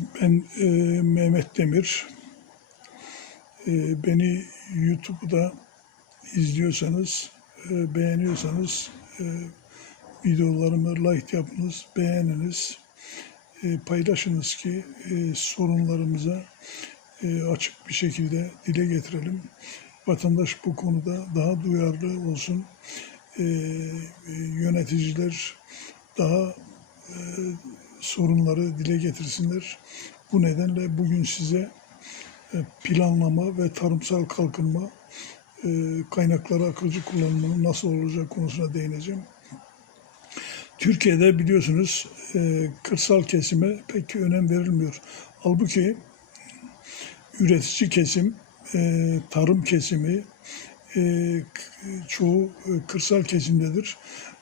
Ben e, Mehmet Demir. E, beni YouTube'da izliyorsanız, e, beğeniyorsanız e, videolarımı like yapınız, beğeniniz, e, paylaşınız ki e, sorunlarımıza e, açık bir şekilde dile getirelim. Vatandaş bu konuda daha duyarlı olsun. E, e, yöneticiler daha e, sorunları dile getirsinler. Bu nedenle bugün size e, planlama ve tarımsal kalkınma e, kaynakları akılcı kullanımının nasıl olacak konusuna değineceğim. Türkiye'de biliyorsunuz e, kırsal kesime pek önem verilmiyor. Halbuki üretici kesim, tarım kesimi çoğu kırsal kesimdedir.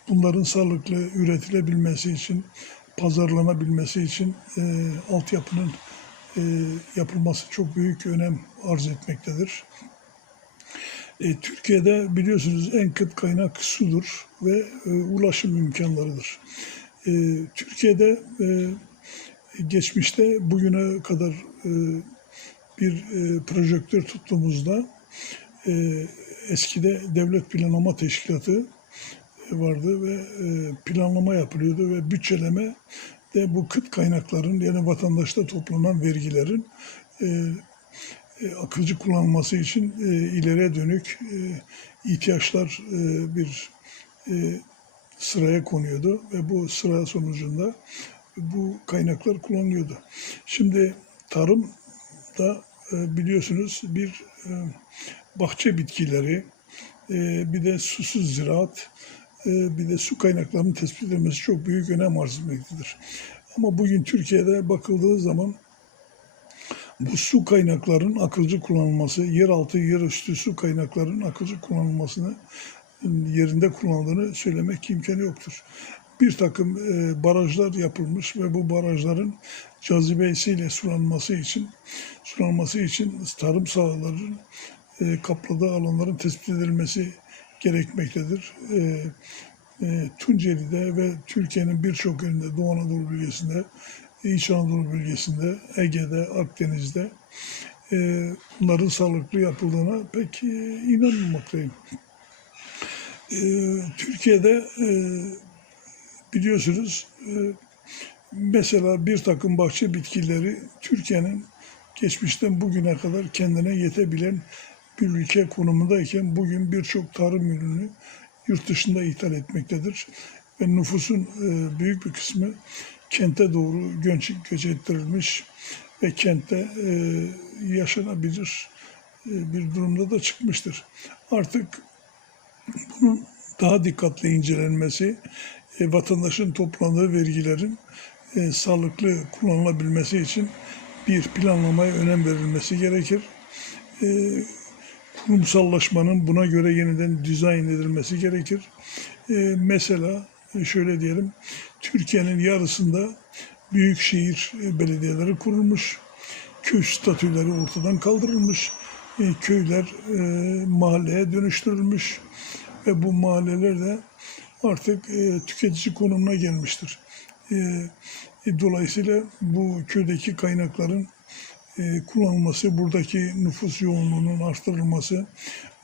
Bunların sağlıklı üretilebilmesi için, pazarlanabilmesi için e, altyapının e, yapılması çok büyük önem arz etmektedir. E, Türkiye'de biliyorsunuz en kıt kaynak sudur ve e, ulaşım imkanlarıdır. E, Türkiye'de e, geçmişte bugüne kadar e, bir e, projektör tuttuğumuzda e, eskide Devlet Planlama Teşkilatı vardı ve e, planlama yapılıyordu ve bütçeleme de bu kıt kaynakların yani vatandaşta toplanan vergilerin e, e, akılcı kullanılması için ileriye dönük ihtiyaçlar bir sıraya konuyordu ve bu sıra sonucunda bu kaynaklar kullanılıyordu. Şimdi tarımda e, biliyorsunuz bir bahçe bitkileri, bir de susuz ziraat, bir de su kaynaklarının tespit edilmesi çok büyük önem arz etmektedir. Ama bugün Türkiye'de bakıldığı zaman bu su kaynaklarının akılcı kullanılması, yeraltı, yerüstü su kaynaklarının akılcı kullanılmasını yerinde kullanıldığını söylemek imkanı yoktur. Bir takım e, barajlar yapılmış ve bu barajların cazibesiyle sulanması için sulanması için tarım sahalarının e, kapladığı alanların tespit edilmesi gerekmektedir. E, e, Tunceli'de ve Türkiye'nin birçok yerinde Doğu Anadolu bölgesinde, İç Anadolu bölgesinde, Ege'de, Akdeniz'de e, bunların sağlıklı yapıldığına pek e, inanmamaktayım. E, Türkiye'de e, biliyorsunuz e, mesela bir takım bahçe bitkileri Türkiye'nin geçmişten bugüne kadar kendine yetebilen bir ülke konumundayken bugün birçok tarım ürünü yurt dışında ithal etmektedir. Ve nüfusun e, büyük bir kısmı kente doğru göç, göç ettirilmiş ve kentte e, yaşanabilir e, bir durumda da çıkmıştır. Artık bunun daha dikkatli incelenmesi, vatandaşın topladığı vergilerin sağlıklı kullanılabilmesi için bir planlamaya önem verilmesi gerekir. Kurumsallaşmanın buna göre yeniden dizayn edilmesi gerekir. E, mesela şöyle diyelim, Türkiye'nin yarısında büyükşehir e, belediyeleri kurulmuş, köy statüleri ortadan kaldırılmış, e, köyler e, mahalleye dönüştürülmüş ve bu mahalleler de artık e, tüketici konumuna gelmiştir. E, e, dolayısıyla bu köydeki kaynakların kullanılması, buradaki nüfus yoğunluğunun artırılması,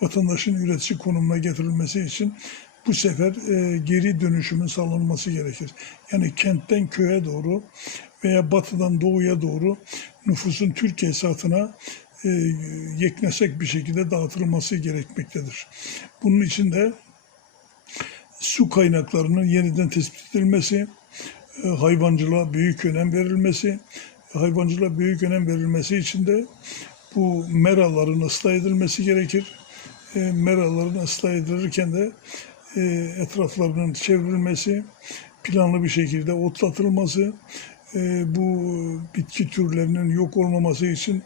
vatandaşın üretici konumuna getirilmesi için bu sefer e, geri dönüşümün sağlanması gerekir. Yani kentten köye doğru veya batıdan doğuya doğru nüfusun Türkiye satına e, yeknesek bir şekilde dağıtılması gerekmektedir. Bunun için de su kaynaklarının yeniden tespit edilmesi, e, hayvancılığa büyük önem verilmesi, hayvancılığa büyük önem verilmesi için de bu meraların ıslah edilmesi gerekir. E, meraların ıslah edilirken de e, etraflarının çevrilmesi, planlı bir şekilde otlatılması, e, bu bitki türlerinin yok olmaması için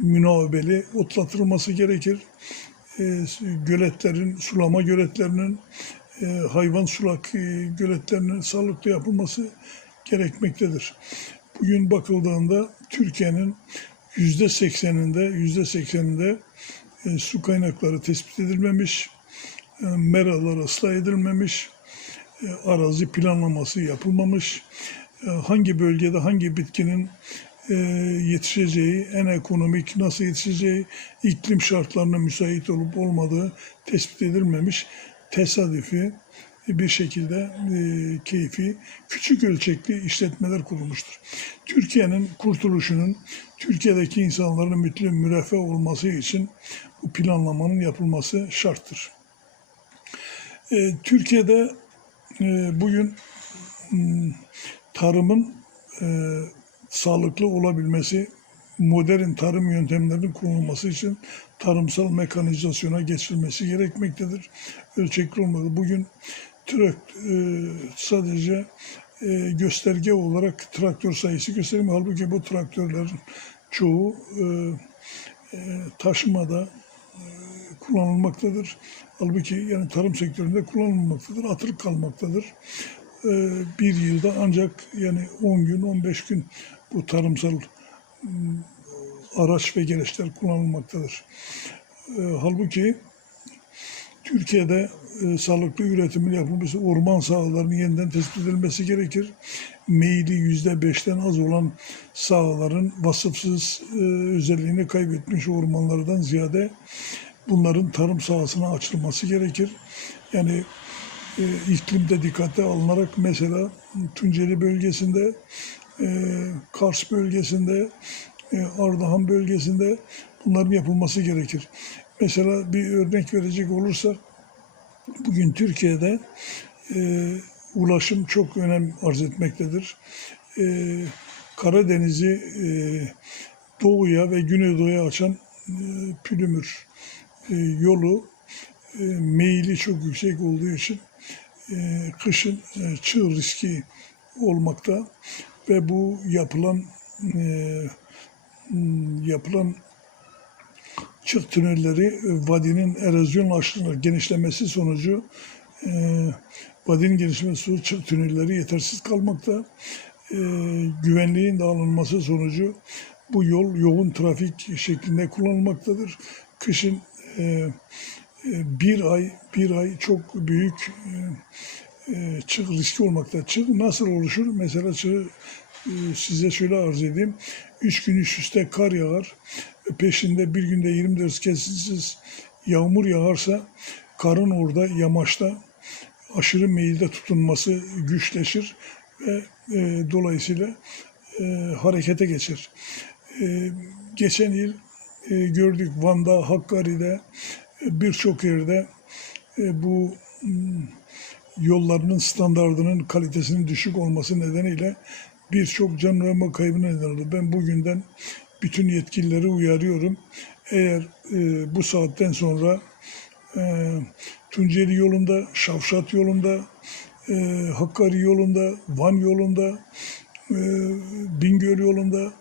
münavebeli otlatılması gerekir. E, göletlerin, sulama göletlerinin, e, hayvan sulak e, göletlerinin sağlıklı yapılması gerekmektedir. Bugün bakıldığında Türkiye'nin yüzde sekseninde, yüzde sekseninde e, su kaynakları tespit edilmemiş, e, meralar ıslah edilmemiş, e, arazi planlaması yapılmamış, e, hangi bölgede hangi bitkinin yetişeceği, en ekonomik nasıl yetişeceği, iklim şartlarına müsait olup olmadığı tespit edilmemiş. Tesadüfi bir şekilde e, keyfi küçük ölçekli işletmeler kurulmuştur. Türkiye'nin kurtuluşunun Türkiye'deki insanların mutlu müreffeh olması için bu planlamanın yapılması şarttır. E, Türkiye'de e, bugün tarımın sağlıklı olabilmesi, modern tarım yöntemlerinin kullanılması için tarımsal mekanizasyona geçilmesi gerekmektedir. Ölçekli olmalı. Bugün trak, e, sadece e, gösterge olarak traktör sayısı gösteriyor. Halbuki bu traktörlerin çoğu e, taşımada kullanılmaktadır. Halbuki yani tarım sektöründe kullanılmaktadır. Atıl kalmaktadır. Bir yılda ancak yani 10 gün 15 gün bu tarımsal araç ve gereçler kullanılmaktadır. Halbuki Türkiye'de e, sağlıklı üretimin yapılması, orman sahalarının yeniden tespit edilmesi gerekir. Meyili yüzde beşten az olan sahaların vasıfsız e, özelliğini kaybetmiş ormanlardan ziyade bunların tarım sahasına açılması gerekir. Yani e, iklimde dikkate alınarak mesela Tunceli bölgesinde, e, Kars bölgesinde, e, Ardahan bölgesinde bunların yapılması gerekir. Mesela bir örnek verecek olursak bugün Türkiye'de e, ulaşım çok önem arz etmektedir. E, Karadeniz'i e, doğuya ve güneydoğuya açan e, Pülümür e, yolu e, meyili çok yüksek olduğu için e, kışın e, çığ riski olmakta ve bu yapılan e, yapılan çık tünelleri e, vadinin erozyon aşırı genişlemesi sonucu e, vadinin genişlemesi sonucu çık tünelleri yetersiz kalmakta. E, güvenliğin dağılınması sonucu bu yol yoğun trafik şeklinde kullanılmaktadır. Kışın e, bir ay bir ay çok büyük çık riski olmakta. Çık nasıl oluşur? Mesela çığı size şöyle arz edeyim. Üç gün üst üste kar yağar. Peşinde bir günde 24 kesintisiz yağmur yağarsa karın orada yamaçta aşırı meyilde tutunması güçleşir ve e, dolayısıyla e, harekete geçer. E, geçen yıl e, gördük Van'da, Hakkari'de e, birçok yerde e, bu m, yollarının standardının kalitesinin düşük olması nedeniyle birçok can ve mal kaybına neden oldu. Ben bugünden bütün yetkilileri uyarıyorum. Eğer e, bu saatten sonra e, Tunceli yolunda, Şavşat yolunda, e, Hakkari yolunda, Van yolunda, e, Bingöl yolunda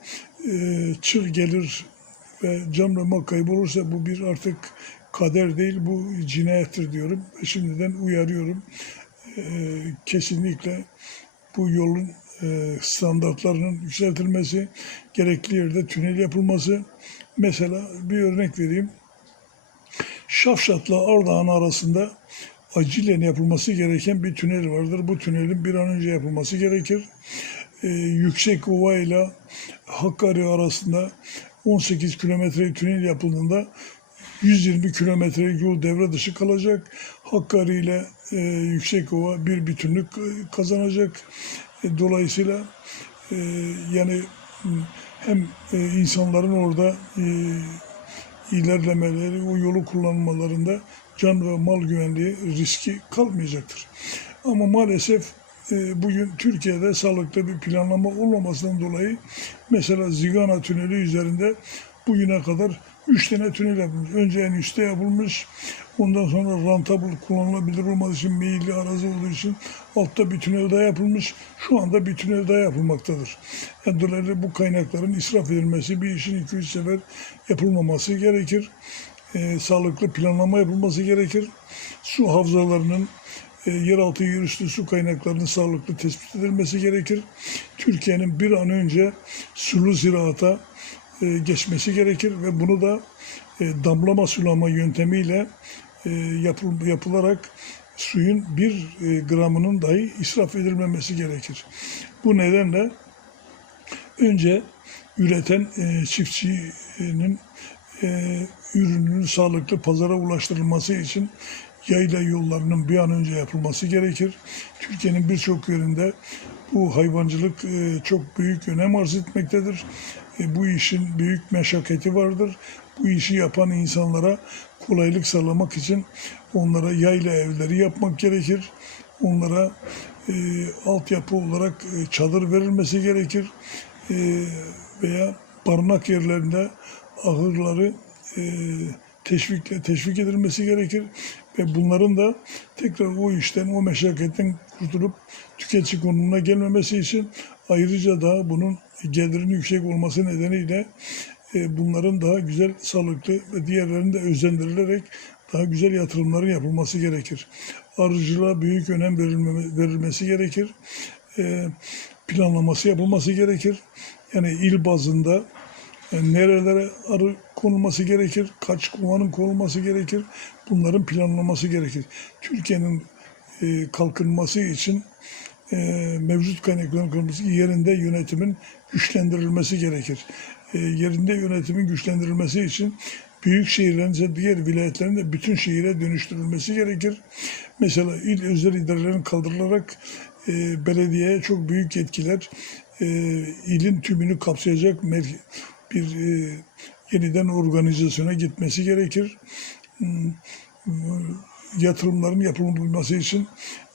e, çığ gelir ve can ve mal kaybı olursa bu bir artık kader değil, bu cinayettir diyorum. Şimdiden uyarıyorum. E, kesinlikle bu yolun standartlarının yükseltilmesi, gerekli yerde tünel yapılması. Mesela bir örnek vereyim. Şafşat'la Ardahan arasında acilen yapılması gereken bir tünel vardır. Bu tünelin bir an önce yapılması gerekir. Ee, Yüksek Ova ile Hakkari arasında 18 kilometre tünel yapıldığında 120 kilometre yol devre dışı kalacak. Hakkari ile e, Yüksekova bir bütünlük e, kazanacak. E, dolayısıyla e, yani hem e, insanların orada ilerlemeleri, o yolu kullanmalarında can ve mal güvenliği riski kalmayacaktır. Ama maalesef bugün Türkiye'de sağlıklı bir planlama olmamasından dolayı mesela Zigana Tüneli üzerinde bugüne kadar 3 tane tünel yapılmış. Önce en üstte yapılmış. Ondan sonra rentable kullanılabilir olmadığı için meyilli arazi olduğu için altta bir tünel daha yapılmış. Şu anda bir tünel daha yapılmaktadır. Yani dolayısıyla bu kaynakların israf edilmesi bir işin iki üç sefer yapılmaması gerekir. E, sağlıklı planlama yapılması gerekir. Su havzalarının e, yeraltı yerüstü su kaynaklarının sağlıklı tespit edilmesi gerekir. Türkiye'nin bir an önce sulu ziraata e, geçmesi gerekir ve bunu da e, damlama sulama yöntemiyle e, yapıl, yapılarak suyun bir e, gramının dahi israf edilmemesi gerekir. Bu nedenle önce üreten e, çiftçinin e, ürünün sağlıklı pazara ulaştırılması için yayla yollarının bir an önce yapılması gerekir. Türkiye'nin birçok yerinde bu hayvancılık e, çok büyük önem arz etmektedir. E, bu işin büyük meşakkati vardır. Bu işi yapan insanlara kolaylık sağlamak için onlara yayla evleri yapmak gerekir. Onlara e, altyapı olarak e, çadır verilmesi gerekir. E, veya barınak yerlerinde ahırları e, teşvikle teşvik edilmesi gerekir ve bunların da tekrar o işten o meşakkatten kurtulup tüketici konumuna gelmemesi için ayrıca da bunun gelirin yüksek olması nedeniyle e, bunların daha güzel sağlıklı ve diğerlerinin de özendirilerek daha güzel yatırımların yapılması gerekir. Arıcılığa büyük önem verilme, verilmesi gerekir. E, planlaması yapılması gerekir. Yani il bazında yani nerelere arı konulması gerekir, kaç kovanın konulması gerekir, bunların planlanması gerekir. Türkiye'nin e, kalkınması için e, mevcut kaynakların kullanılması yerinde yönetimin güçlendirilmesi gerekir. E, yerinde yönetimin güçlendirilmesi için büyük şehirlerin ise diğer vilayetlerin de bütün şehire dönüştürülmesi gerekir. Mesela il özel idarelerin kaldırılarak e, belediyeye çok büyük yetkiler, e, ilin tümünü kapsayacak bir yeniden organizasyona gitmesi gerekir. Hmm, Yatırımların yapılması için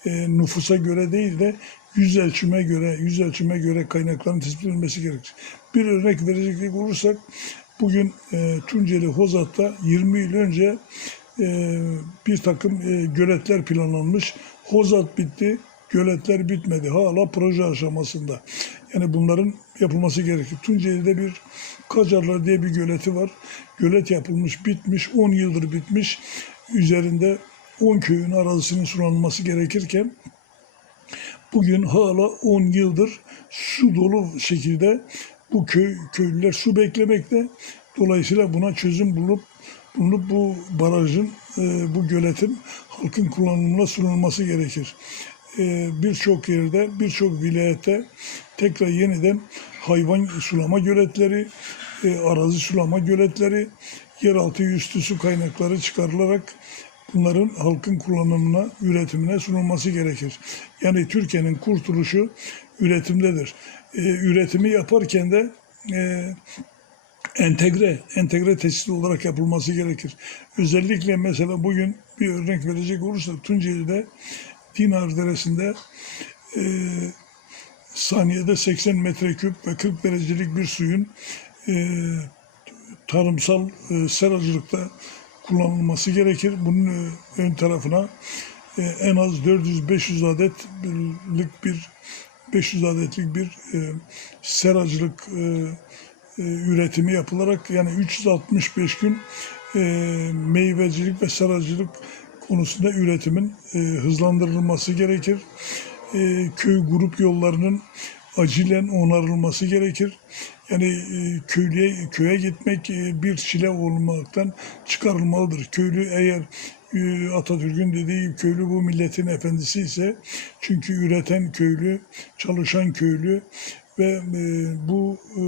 e, nüfusa göre değil de yüz ölçüme göre, yüz ölçüme göre kaynakların tespit edilmesi gerekir. Bir örnek verecek olursak, bugün e, Tunceli Hozat'ta 20 yıl önce e, bir takım e, göletler planlanmış. Hozat bitti, göletler bitmedi. Hala proje aşamasında. Yani bunların yapılması gerekir. Tunceli'de bir Kacarlar diye bir göleti var. Gölet yapılmış, bitmiş, 10 yıldır bitmiş. Üzerinde 10 köyün arazisinin sulanması gerekirken bugün hala 10 yıldır su dolu şekilde bu köy köylüler su beklemekte. Dolayısıyla buna çözüm bulup bulunup bu barajın, e, bu göletin halkın kullanımına sunulması gerekir. E, birçok yerde, birçok vilayette tekrar yeniden hayvan sulama göletleri, e, arazi sulama göletleri, yeraltı üstü su kaynakları çıkarılarak bunların halkın kullanımına, üretimine sunulması gerekir. Yani Türkiye'nin kurtuluşu üretimdedir. E, üretimi yaparken de entegre, entegre tesis olarak yapılması gerekir. Özellikle mesela bugün bir örnek verecek olursak Tunceli'de Dinar Deresi'nde e, saniyede 80 metreküp ve 40 derecelik bir suyun e, tarımsal e, seracılıkta kullanılması gerekir. Bunun e, ön tarafına e, en az 400-500 adetlik bir 500 adetlik bir e, seracılık e, e, üretimi yapılarak yani 365 gün e, meyvecilik ve seracılık konusunda üretimin e, hızlandırılması gerekir. E, köy grup yollarının acilen onarılması gerekir. Yani e, köylüye köye gitmek e, bir çile olmaktan çıkarılmalıdır. Köylü eğer e, Atatürk'ün dediği gibi köylü bu milletin efendisi ise çünkü üreten köylü, çalışan köylü ve e, bu e,